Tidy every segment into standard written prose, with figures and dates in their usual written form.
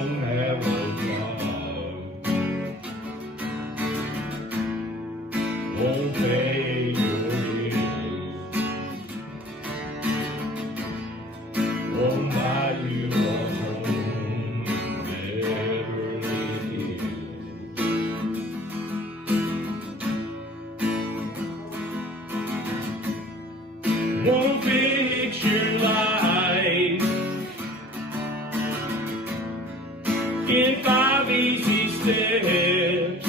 don't have a job, won't pay your bills, won't buy you a home in Beverly Hills, won't fix your life in 5 easy steps.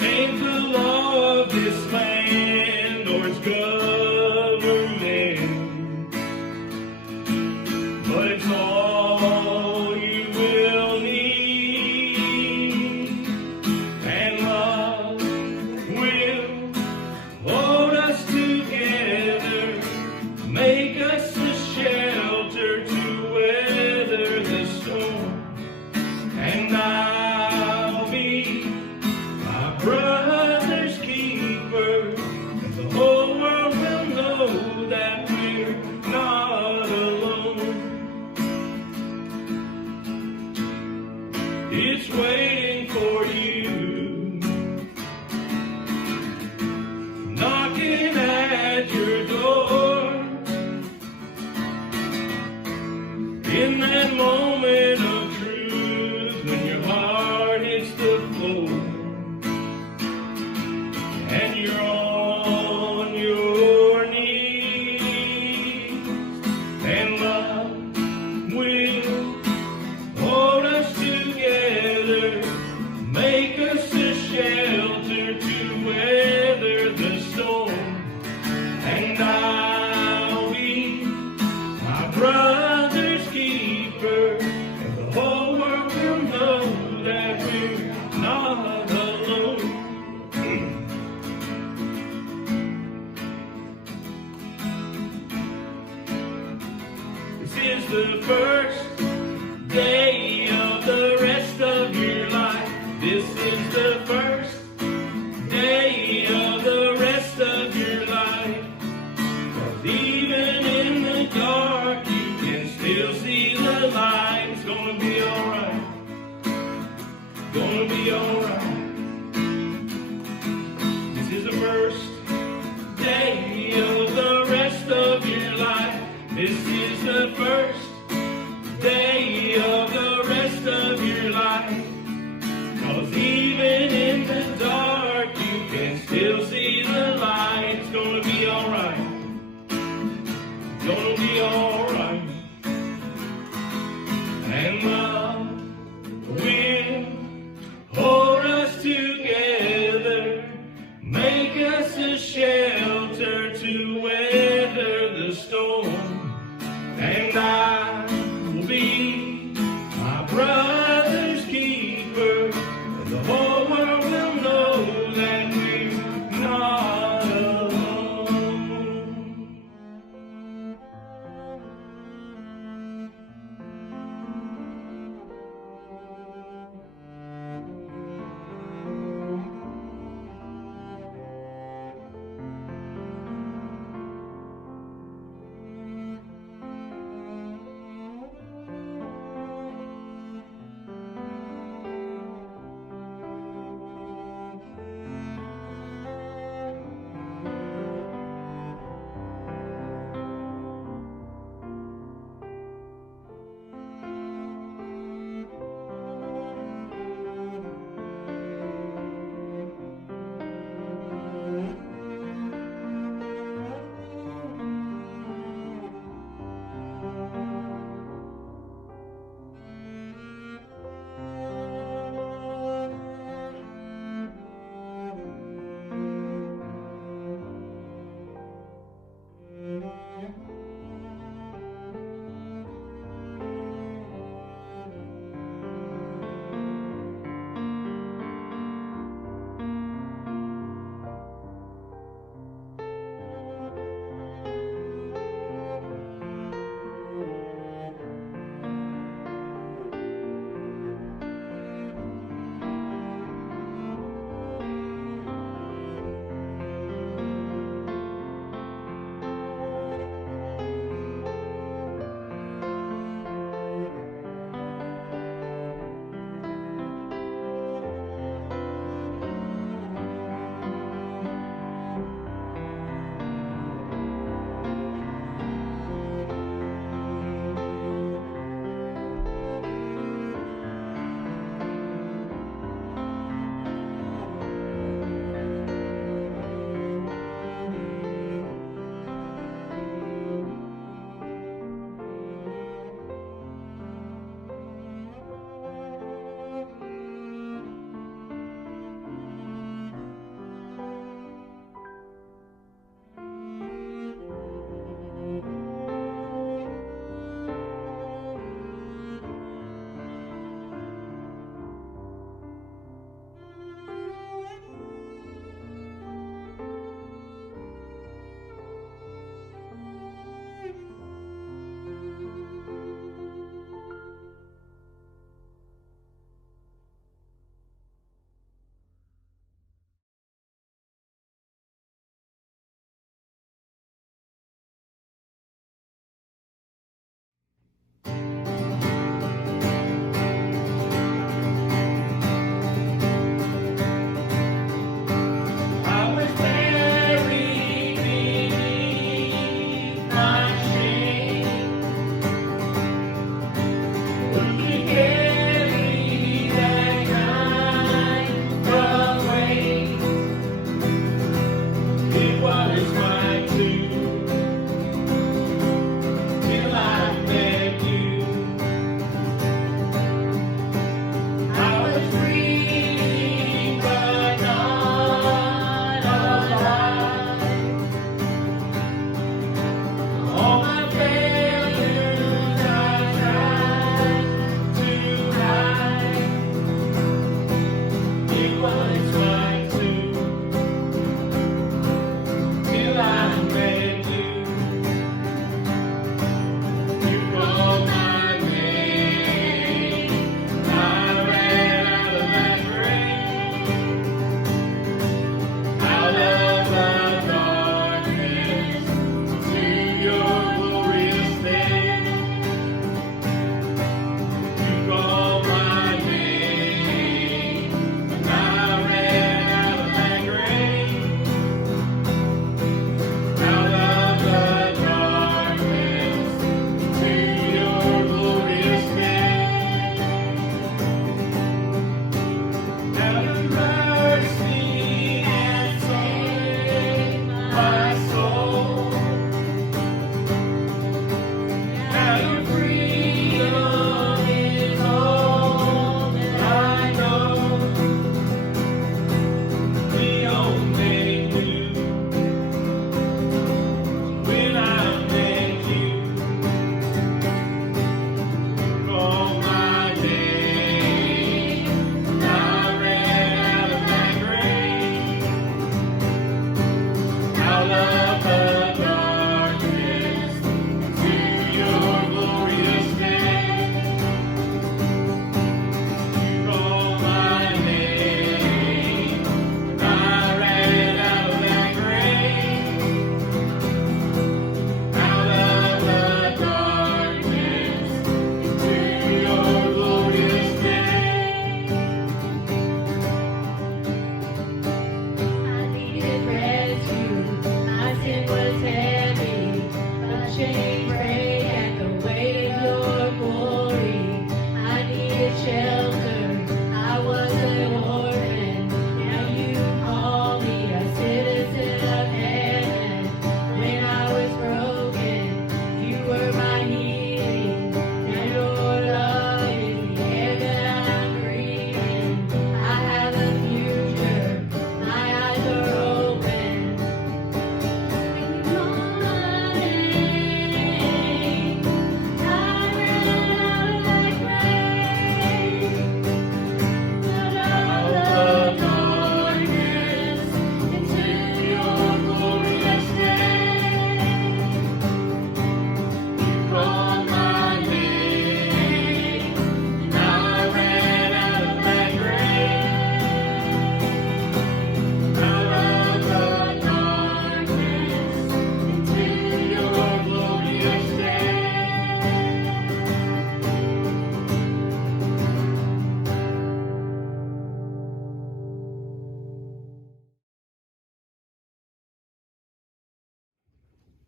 Ain't the law of this land or its government, but it's all you will need, and love will hold us together, make us a shelter to weather the storm, and I'll be my brother's keeper, and the whole world will know that we're not alone. It's waiting for you, knocking at your door, in that moment of truth when your heart hits the floor and you're on your knees, and love will hold us together, make us a shelter to weather the storm, and I'll be my brother's keeper, and the whole world will know that we're not alone. This is the first day of the rest of your life. This is the first day of the rest of your life. 'Cause even in the dark, you can still see the light. It's gonna be alright. Gonna be alright. This is the first day of the rest of your life. This is the first day of the rest of your life. 'Cause even in the dark, you can still see the light. It's gonna be alright. Gonna be alright. And love will hold us together, make us a shelter to weather the storm, and I will be my brother's keeper, and the whole world will know that we're not alone.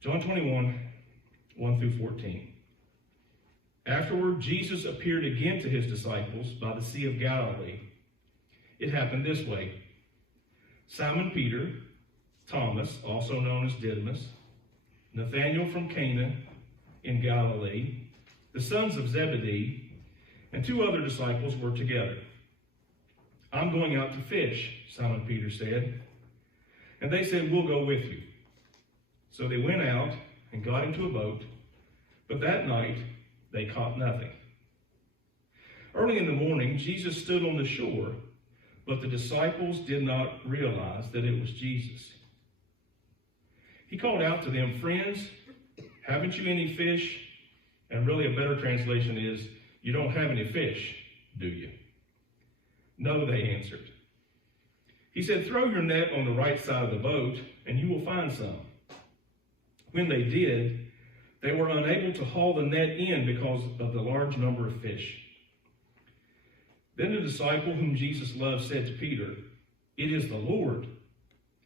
John 21, 1 through 14. Afterward, Jesus appeared again to his disciples by the Sea of Galilee. It happened this way. Simon Peter, Thomas, also known as Didymus, Nathanael from Cana in Galilee, the sons of Zebedee, and two other disciples were together. I'm going out to fish, Simon Peter said. And they said, we'll go with you. So they went out and got into a boat, but that night they caught nothing. Early in the morning, Jesus stood on the shore, but the disciples did not realize that it was Jesus. He called out to them, friends, haven't you any fish? And really a better translation is, you don't have any fish, do you? No, they answered. He said, throw your net on the right side of the boat, and you will find some. When they did, they were unable to haul the net in because of the large number of fish. Then the disciple whom Jesus loved said to Peter, it is the Lord.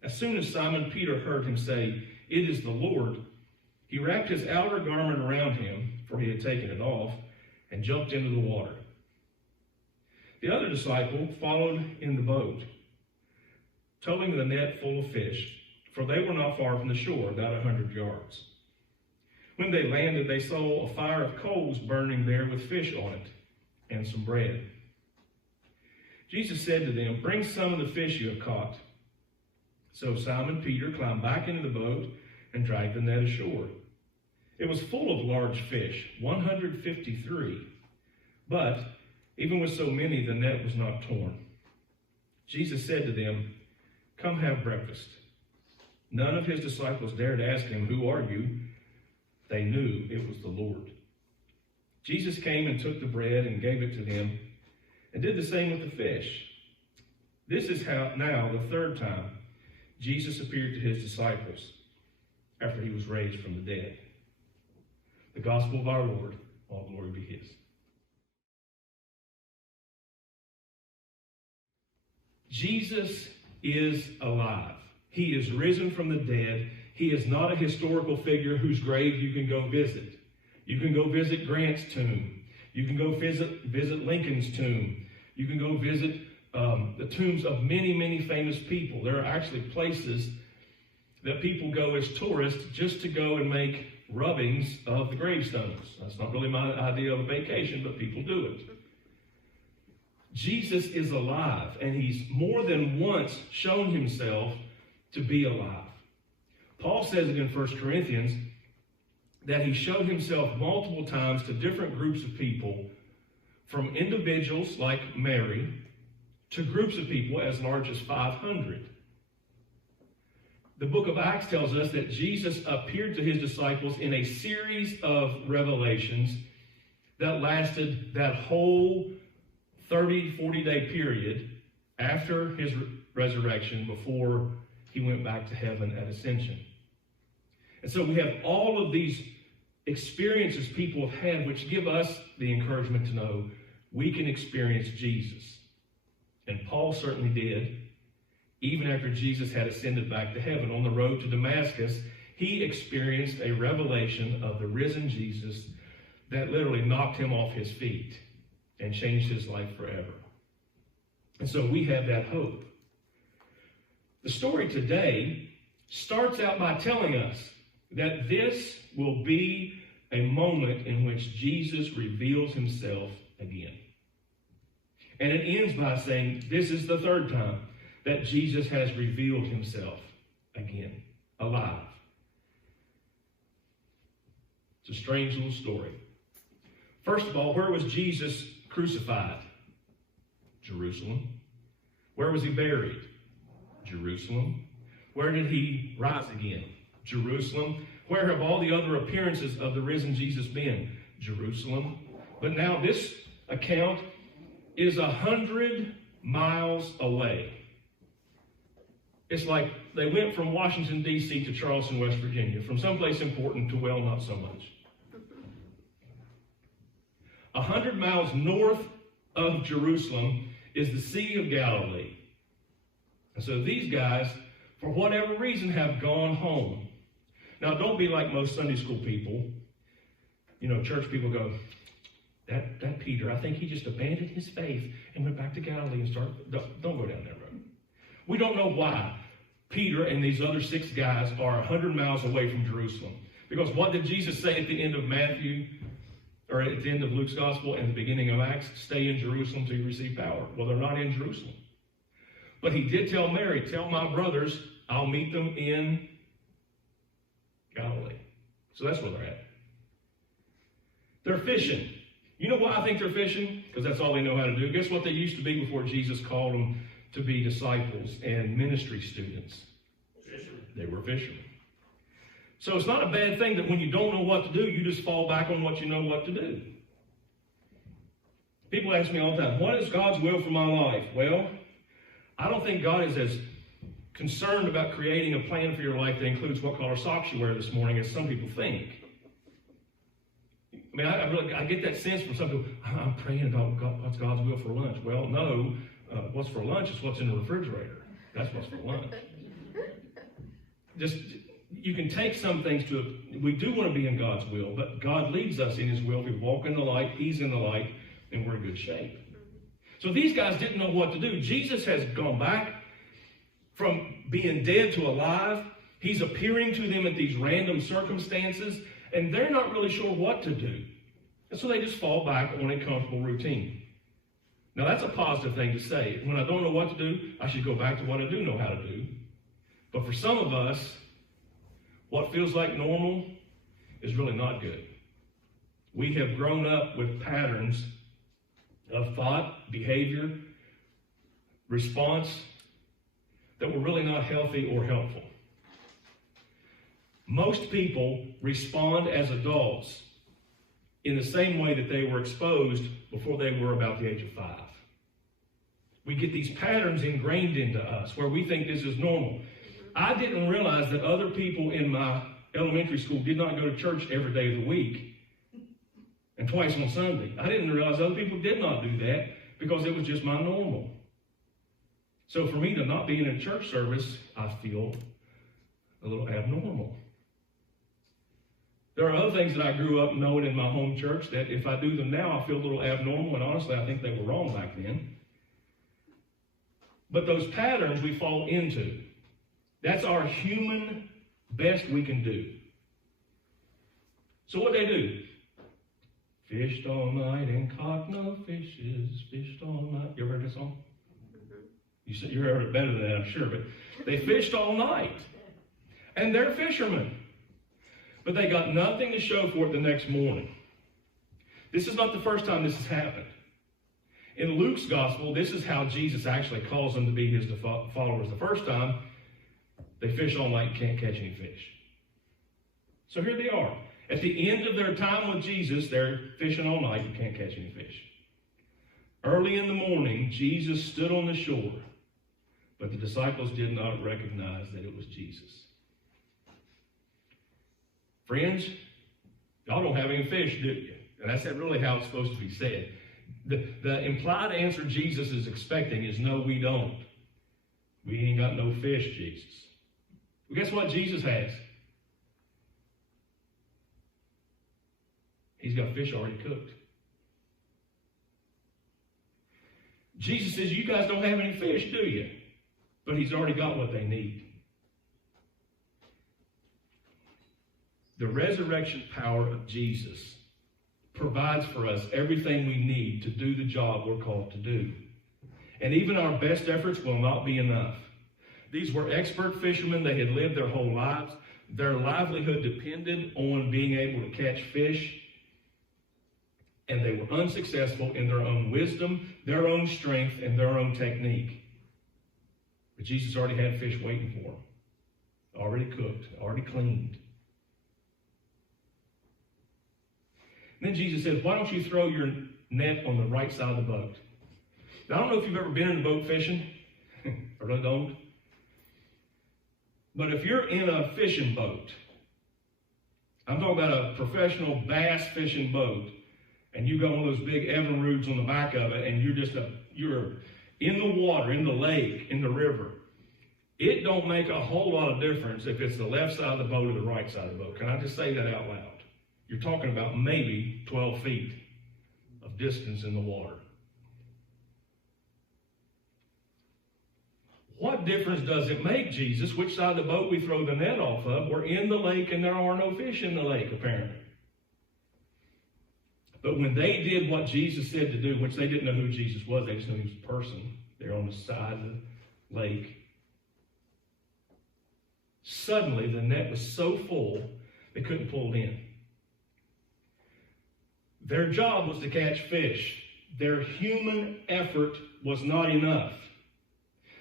As soon as Simon Peter heard him say, it is the Lord, he wrapped his outer garment around him, for he had taken it off, and jumped into the water. The other disciple followed in the boat, towing the net full of fish, for they were not far from the shore, about 100 yards. When they landed, they saw a fire of coals burning there with fish on it, and some bread. Jesus said to them, bring some of the fish you have caught. So Simon Peter climbed back into the boat and dragged the net ashore. It was full of large fish, 153. But even with so many, the net was not torn. Jesus said to them, come have breakfast. None of his disciples dared ask him, who are you? They knew it was the Lord. Jesus came and took the bread and gave it to them, and did the same with the fish. This is how now the third time Jesus appeared to his disciples after he was raised from the dead. The gospel of our Lord, all glory be his. Jesus is alive. He is risen from the dead. He is not a historical figure whose grave you can go visit. You can go visit Grant's tomb. You can go visit Lincoln's tomb. You can go visit the tombs of many, many famous people. There are actually places that people go as tourists just to go and make rubbings of the gravestones. That's not really my idea of a vacation, but people do it. Jesus is alive, and he's more than once shown himself to be alive. Paul says it in 1 Corinthians that he showed himself multiple times to different groups of people, from individuals like Mary to groups of people as large as 500. The book of Acts tells us that Jesus appeared to his disciples in a series of revelations that lasted that whole 40-day period after his resurrection, before he went back to heaven at ascension. And so we have all of these experiences people have had, which give us the encouragement to know we can experience Jesus. And Paul certainly did. Even after Jesus had ascended back to heaven, on the road to Damascus, he experienced a revelation of the risen Jesus that literally knocked him off his feet and changed his life forever. And so we have that hope. The story today starts out by telling us that this will be a moment in which Jesus reveals himself again. And it ends by saying this is the third time that Jesus has revealed himself again, alive. It's a strange little story. First of all, where was Jesus crucified? Jerusalem. Where was he buried? Jerusalem. Where did he rise again? Jerusalem. Where have all the other appearances of the risen Jesus been? Jerusalem. But now this account is 100 miles away. It's like they went from Washington, D.C. to Charleston, West Virginia, from someplace important to, well, not so much. 100 miles north of Jerusalem is the Sea of Galilee. And so these guys, for whatever reason, have gone home. Now, don't be like most Sunday school people. You know, church people go, that Peter, I think he just abandoned his faith and went back to Galilee and started. Don't go down that road. We don't know why Peter and these other 6 guys are 100 miles away from Jerusalem. Because what did Jesus say at the end of Matthew, or at the end of Luke's gospel and the beginning of Acts? Stay in Jerusalem till you receive power. Well, they're not in Jerusalem. But he did tell Mary, tell my brothers, I'll meet them in Galilee. So that's where they're at. They're fishing. You know why I think they're fishing? Because that's all they know how to do. Guess what they used to be before Jesus called them to be disciples and ministry students? Fishermen. They were fishermen. So it's not a bad thing that when you don't know what to do, you just fall back on what you know what to do. People ask me all the time, what is God's will for my life? Well, I don't think God is as concerned about creating a plan for your life that includes what color socks you wear this morning as some people think. I mean, I get that sense from some people, I'm praying about what's God's will for lunch. Well, no, what's for lunch is what's in the refrigerator. That's what's for lunch. You can take some things we do want to be in God's will, but God leads us in his will. If we walk in the light, he's in the light, and we're in good shape. So these guys didn't know what to do. Jesus has gone back from being dead to alive. He's appearing to them at these random circumstances, and they're not really sure what to do. And so they just fall back on a comfortable routine. Now, that's a positive thing to say. When I don't know what to do, I should go back to what I do know how to do. But for some of us, what feels like normal is really not good. We have grown up with patterns of thought, behavior, response that were really not healthy or helpful. Most people respond as adults in the same way that they were exposed before they were about the age of 5. We get these patterns ingrained into us where we think this is normal. I didn't realize that other people in my elementary school did not go to church every day of the week and twice on Sunday. I didn't realize other people did not do that because it was just my normal. So for me to not be in a church service, I feel a little abnormal. There are other things that I grew up knowing in my home church that if I do them now, I feel a little abnormal, and honestly, I think they were wrong back then. But those patterns we fall into, that's our human best we can do. So what they do? Fished all night and caught no fishes, fished all night. You ever heard that song? You said you heard it better than that, I'm sure, but they fished all night. And they're fishermen. But they got nothing to show for it the next morning. This is not the first time this has happened. In Luke's gospel, this is how Jesus actually calls them to be his followers. The first time, they fish all night and can't catch any fish. So here they are. At the end of their time with Jesus, they're fishing all night and can't catch any fish. Early in the morning, Jesus stood on the shore, but the disciples did not recognize that it was Jesus. Friends, y'all don't have any fish, do you? And that's really how it's supposed to be said. The implied answer Jesus is expecting is, no, we don't. We ain't got no fish, Jesus. Well, guess what Jesus has? He's got fish already cooked. Jesus says, you guys don't have any fish, do you? But he's already got what they need. The resurrection power of Jesus provides for us everything we need to do the job we're called to do. And even our best efforts will not be enough. These were expert fishermen. They had lived their whole lives. Their livelihood depended on being able to catch fish. And they were unsuccessful in their own wisdom, their own strength, and their own technique. But Jesus already had fish waiting for them. Already cooked, already cleaned. And then Jesus says, why don't you throw your net on the right side of the boat? Now, I don't know if you've ever been in a boat fishing. I really don't. But if you're in a fishing boat, I'm talking about a professional bass fishing boat, and you've got one of those big Evinrudes on the back of it, and you're in the water, in the lake, in the river. It don't make a whole lot of difference if it's the left side of the boat or the right side of the boat. Can I just say that out loud? You're talking about maybe 12 feet of distance in the water. What difference does it make, Jesus, which side of the boat we throw the net off of? We're in the lake and there are no fish in the lake, apparently. But when they did what Jesus said to do, which they didn't know who Jesus was, they just knew he was a person. They're on the side of the lake. Suddenly, the net was so full, they couldn't pull it in. Their job was to catch fish. Their human effort was not enough.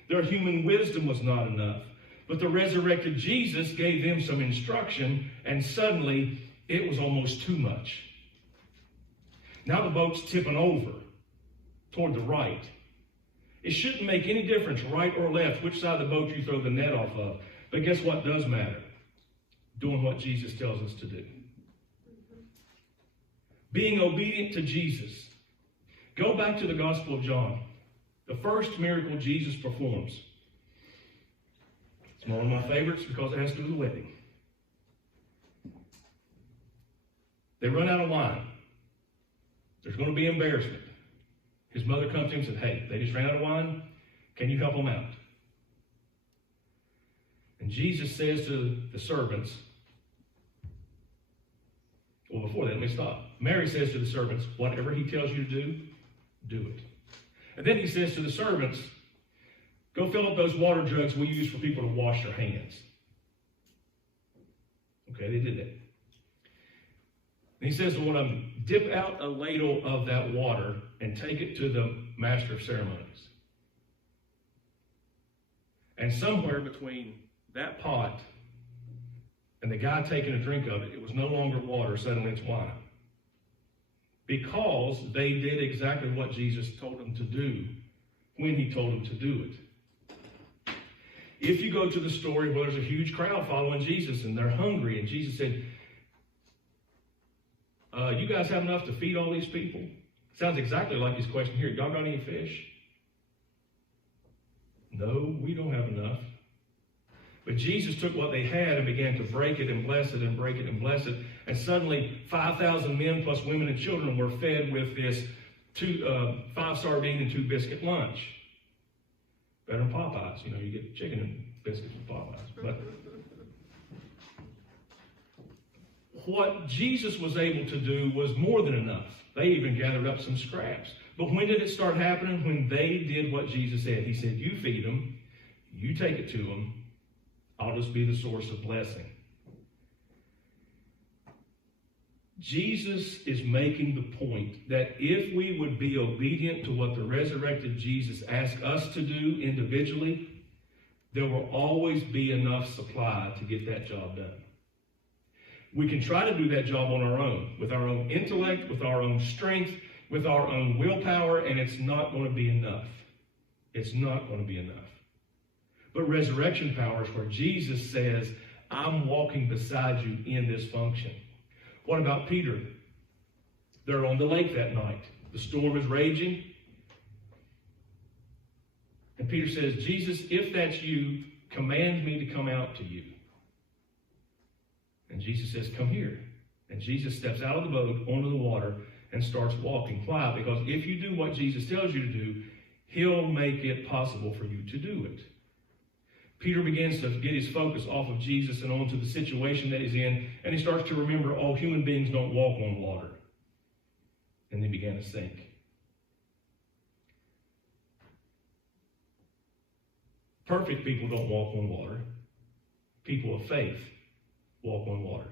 Their human wisdom was not enough. But the resurrected Jesus gave them some instruction, and suddenly it was almost too much. Now the boat's tipping over toward the right. It shouldn't make any difference, right or left, which side of the boat you throw the net off of. But guess what does matter? Doing what Jesus tells us to do. Being obedient to Jesus. Go back to the Gospel of John. The first miracle Jesus performs. It's one of my favorites because it has to do with the wedding. They run out of wine. There's going to be embarrassment. His mother comes to him and says, hey, they just ran out of wine. Can you help them out? And Jesus says to the servants, well, before that, let me stop. Mary says to the servants, whatever he tells you to do, do it. And then he says to the servants, go fill up those water jugs we use for people to wash their hands. Okay, they did that. And he says to one of them, dip out a ladle of that water and take it to the master of ceremonies. And somewhere between that pot and the guy taking a drink of it, it was no longer water, suddenly it's wine. Because they did exactly what Jesus told them to do when he told them to do it. If you go to the story where there's a huge crowd following Jesus and they're hungry, and Jesus said, you guys have enough to feed all these people? Sounds exactly like his question here. Y'all got any fish? No, we don't have enough. But Jesus took what they had and began to break it and bless it and break it and bless it. And suddenly 5,000 men plus women and children were fed with this 5 sardine and 2 biscuit lunch. Better than Popeyes. You know, you get chicken and biscuits with Popeyes. But what Jesus was able to do was more than enough. They even gathered up some scraps. But when did it start happening? When they did what Jesus said. He said, you feed them, you take it to them, I'll just be the source of blessing. Jesus is making the point that if we would be obedient to what the resurrected Jesus asked us to do individually, there will always be enough supply to get that job done. We can try to do that job on our own, with our own intellect, with our own strength, with our own willpower, and it's not going to be enough. It's not going to be enough. But resurrection power is where Jesus says, I'm walking beside you in this function. What about Peter? They're on the lake that night. The storm is raging. And Peter says, Jesus, if that's you, command me to come out to you. And Jesus says, come here. And Jesus steps out of the boat onto the water and starts walking. Why? Because if you do what Jesus tells you to do, he'll make it possible for you to do it. Peter begins to get his focus off of Jesus and onto the situation that he's in, and he starts to remember, oh, human beings don't walk on water. And they began to sink. Perfect people don't walk on water. People of faith walk on water.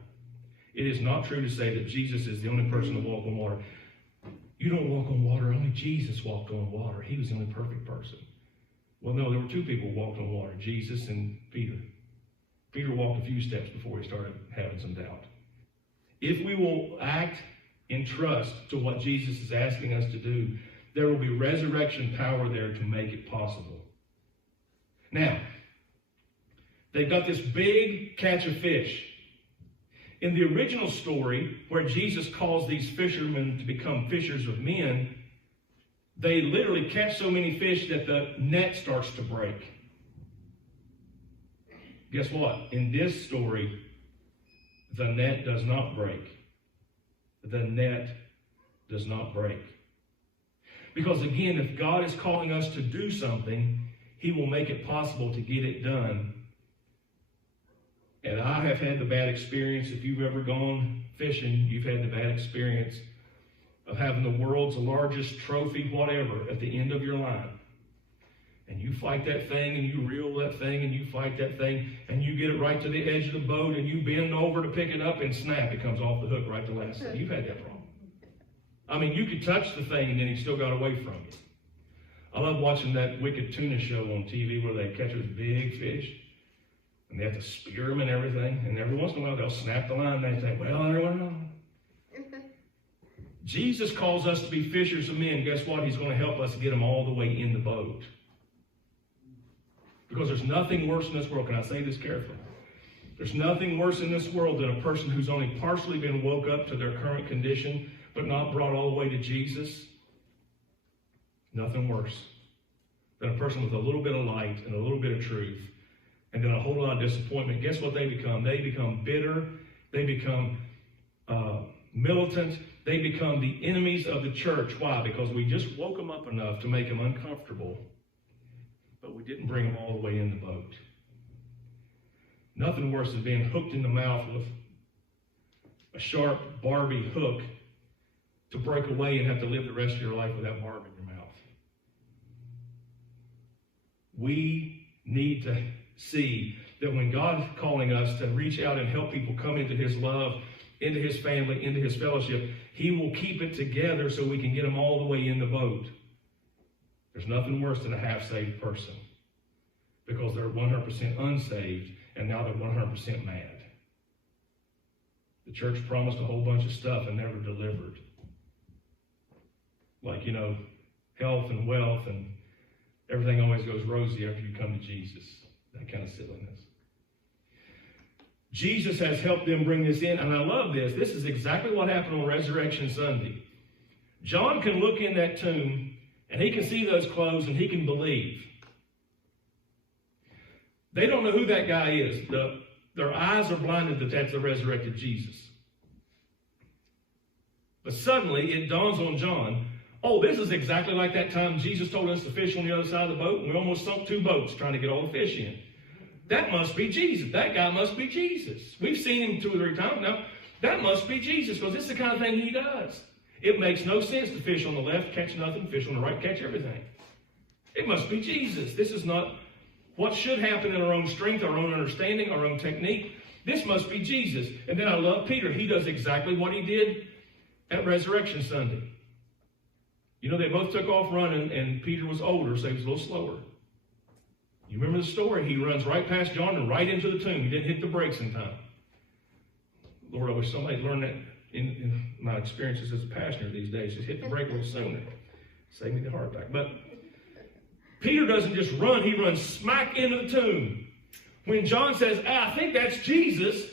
It is not true to say that Jesus is the only person to walk on water. You don't walk on water. Only Jesus walked on water. He was the only perfect person. Well, no, there were 2 people who walked on water, Jesus and Peter. Peter walked a few steps before he started having some doubt. If we will act in trust to what Jesus is asking us to do, there will be resurrection power there to make it possible. Now, they've got this big catch of fish. In the original story, where Jesus calls these fishermen to become fishers of men, they literally catch so many fish that the net starts to break. Guess what? In this story, the net does not break. The net does not break. Because again, if God is calling us to do something, he will make it possible to get it done. And I have had the bad experience, if you've ever gone fishing, you've had the bad experience of having the world's largest trophy, whatever, at the end of your line. And you fight that thing, and you reel that thing, and you fight that thing, and you get it right to the edge of the boat, and you bend over to pick it up, and snap, it comes off the hook right the last thing. You've had that problem. I mean, you could touch the thing, and then he still got away from you. I love watching that Wicked Tuna show on TV where they catch those big fish, and they have to spear them and everything, and every once in a while they'll snap the line, and they say, well, everyone, Jesus calls us to be fishers of men. Guess what? He's going to help us get them all the way in the boat. Because there's nothing worse in this world. Can I say this carefully? There's nothing worse in this world than a person who's only partially been woke up to their current condition, but not brought all the way to Jesus. Nothing worse than a person with a little bit of light and a little bit of truth, and then a whole lot of disappointment. Guess what they become? They become bitter. They become militant. They become the enemies of the church. Why? Because we just woke them up enough to make them uncomfortable, but we didn't bring them all the way in the boat. Nothing worse than being hooked in the mouth with a sharp Barbie hook to break away and have to live the rest of your life with that barb in your mouth. We need to see that when God's calling us to reach out and help people come into his love, into his family, into his fellowship, he will keep it together so we can get them all the way in the boat. There's nothing worse than a half-saved person, because they're 100% unsaved and now they're 100% mad. The church promised a whole bunch of stuff and never delivered. Like, health and wealth and everything always goes rosy after you come to Jesus. That kind of silliness. Jesus has helped them bring this in, and I love this. This is exactly what happened on Resurrection Sunday. John can look in that tomb, and he can see those clothes, and he can believe. They don't know who that guy is. Their eyes are blinded that that's the resurrected Jesus. But suddenly, it dawns on John, oh, this is exactly like that time Jesus told us to fish on the other side of the boat, and we almost sunk 2 boats trying to get all the fish in. That must be Jesus. That guy must be Jesus. We've seen him 2 or 3 times now. That must be Jesus, because this is the kind of thing he does. It makes no sense to fish on the left, catch nothing, fish on the right, catch everything. It must be Jesus. This is not what should happen in our own strength, our own understanding, our own technique. This must be Jesus. And then I love Peter. He does exactly what he did at Resurrection Sunday. They both took off running, and Peter was older, so he was a little slower. You remember the story? He runs right past John and right into the tomb. He didn't hit the brakes in time. Lord, I wish somebody learned that in my experiences as a pastor these days. Just hit the brake a little sooner. Save me the heart attack. But Peter doesn't just run. He runs smack into the tomb. When John says, I think that's Jesus,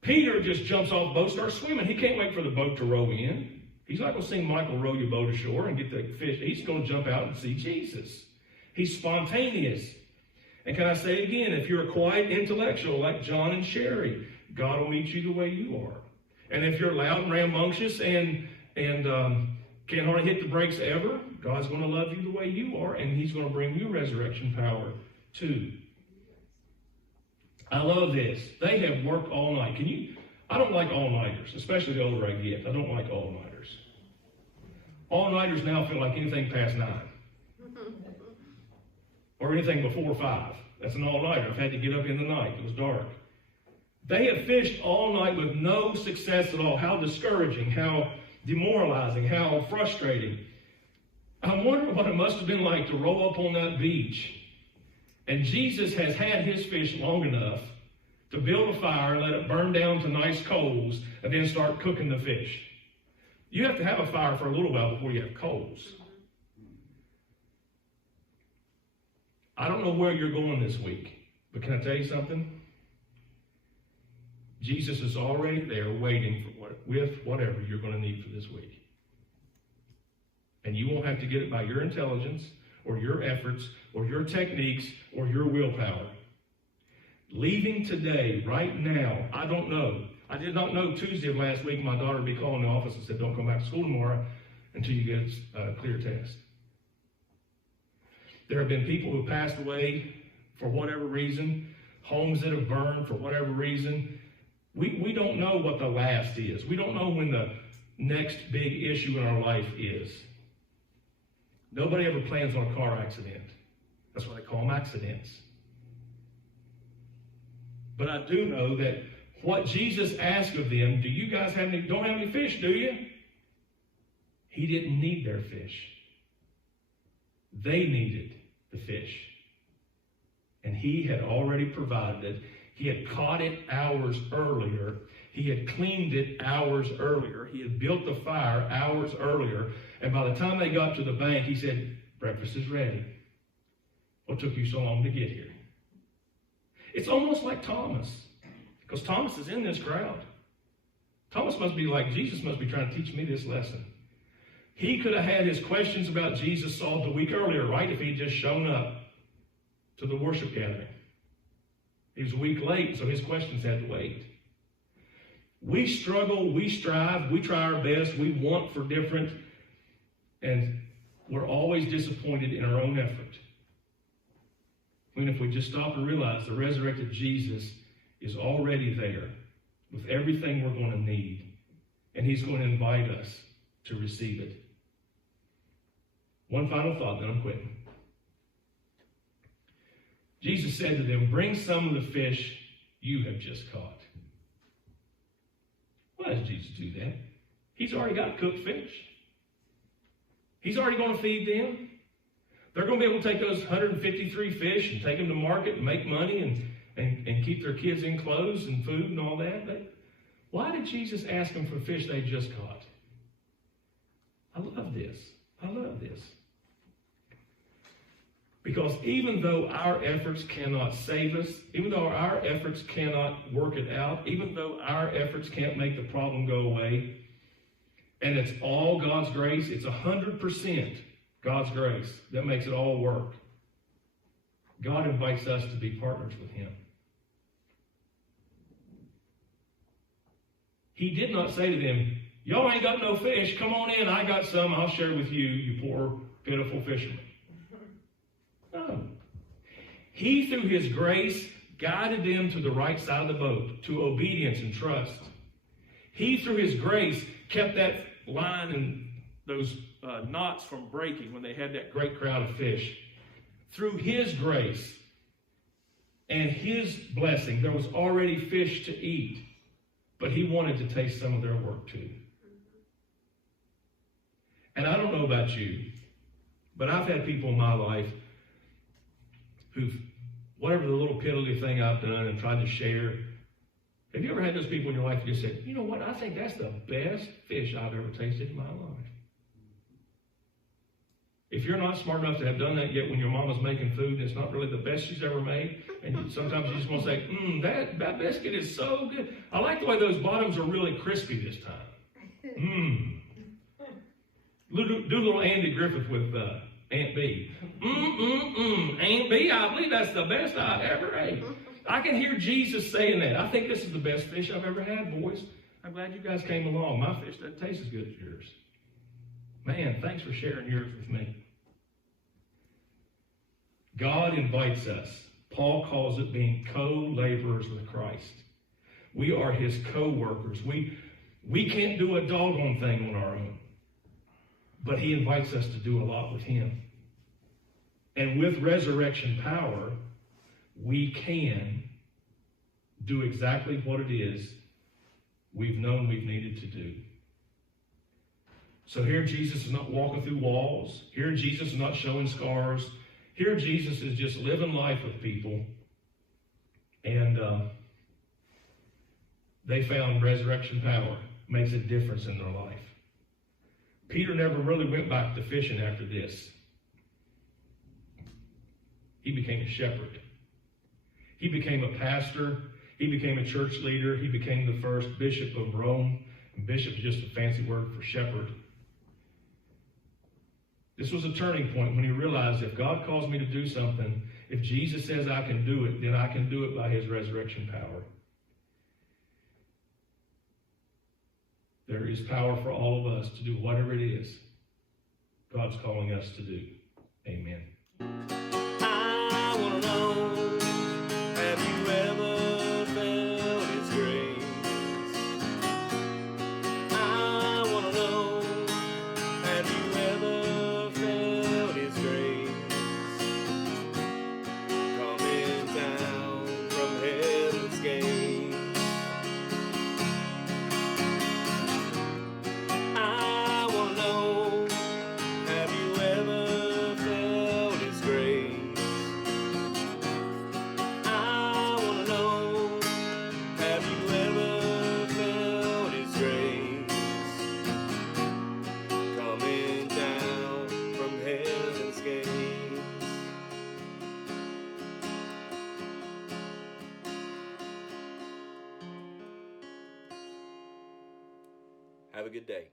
Peter just jumps off the boat, starts swimming. He can't wait for the boat to row in. He's not going to see Michael row your boat ashore and get the fish. He's going to jump out and see Jesus. He's spontaneous. And can I say it again? If you're a quiet intellectual like John and Sherry, God will meet you the way you are. And if you're loud and rambunctious and can't hardly hit the brakes ever, God's going to love you the way you are, and he's going to bring you resurrection power too. I love this. They have worked all night. I don't like all-nighters, especially the older I get. I don't like all-nighters. All-nighters now feel like anything past 9. Or anything before 5. That's an all-nighter. I've had to get up in the night. It was dark. They have fished all night with no success at all. How discouraging, how demoralizing, how frustrating. I wonder what it must have been like to roll up on that beach, and Jesus has had his fish long enough to build a fire and let it burn down to nice coals and then start cooking the fish. You have to have a fire for a little while before you have coals. I don't know where you're going this week, but can I tell you something? Jesus is already there waiting with whatever you're going to need for this week. And you won't have to get it by your intelligence or your efforts or your techniques or your willpower. leaving today, right now, I don't know. I did not know Tuesday of last week my daughter would be calling the office and said, don't come back to school tomorrow until you get a clear test. There have been people who passed away for whatever reason, homes that have burned for whatever reason. We don't know what the last is. We don't know when the next big issue in our life is. Nobody ever plans on a car accident. That's why they call them accidents. But I do know that what Jesus asked of them, do you guys don't have any fish, do you? He didn't need their fish. They needed the fish. And he had already provided it. He had caught it hours earlier. He had cleaned it hours earlier. He had built the fire hours earlier. And by the time they got to the bank, he said, breakfast is ready. What took you so long to get here? It's almost like Thomas, because Thomas is in this crowd. Thomas must be like, Jesus must be trying to teach me this lesson. He could have had his questions about Jesus solved a week earlier, right, if he'd just shown up to the worship gathering. He was a week late, so his questions had to wait. We struggle, we strive, we try our best, we want for different, and we're always disappointed in our own effort. When if we just stop and realize the resurrected Jesus is already there with everything we're going to need, and he's going to invite us to receive it. One final thought, then I'm quitting. Jesus said to them, bring some of the fish you have just caught. Why does Jesus do that? He's already got cooked fish. He's already going to feed them. They're going to be able to take those 153 fish and take them to market and make money and keep their kids in clothes and food and all that. But why did Jesus ask them for fish they just caught? I love this. I love this. Because even though our efforts cannot save us, even though our efforts cannot work it out, even though our efforts can't make the problem go away, and it's all God's grace, it's 100% God's grace that makes it all work. God invites us to be partners with him. He did not say to them, y'all ain't got no fish, come on in, I got some, I'll share with you, you poor, pitiful fishermen. No. He, through his grace, guided them to the right side of the boat, to obedience and trust. He, through his grace, kept that line and those knots from breaking when they had that great crowd of fish. Through his grace and his blessing, there was already fish to eat, but he wanted to taste some of their work too. And I don't know about you, but I've had people in my life who've, whatever the little piddly thing I've done and tried to share. Have you ever had those people in your life who just said, you know what, I think that's the best fish I've ever tasted in my life? If you're not smart enough to have done that yet when your mama's making food and it's not really the best she's ever made, and sometimes you just want to say, that biscuit is so good. I like the way those bottoms are really crispy this time. Do a little Andy Griffith with Aunt B. Aunt B, I believe that's the best I've ever ate. I can hear Jesus saying that. I think this is the best fish I've ever had, boys. I'm glad you guys came along. My fish doesn't taste as good as yours. Man, thanks for sharing yours with me. God invites us. Paul calls it being co-laborers with Christ. We are his co-workers. We can't do a doggone thing on our own. But he invites us to do a lot with him. And with resurrection power, we can do exactly what it is we've known we've needed to do. So here Jesus is not walking through walls. Here Jesus is not showing scars. Here Jesus is just living life with people. And they found resurrection power makes a difference in their life. Peter never really went back to fishing after this. He became a shepherd. He became a pastor. He became a church leader. He became the first bishop of Rome. And bishop is just a fancy word for shepherd. This was a turning point when he realized if God calls me to do something, If Jesus says I can do it, then I can do it by his resurrection power. There is power for all of us to do whatever it is God's calling us to do. Amen. I want to know, have you ever felt his grace? I want to know, have you ever felt his grace? Coming down from heaven's gate. I want to know, have you ever felt his grace? I want to know, have you ever felt his grace? Coming down from heaven's gate. Have a good day.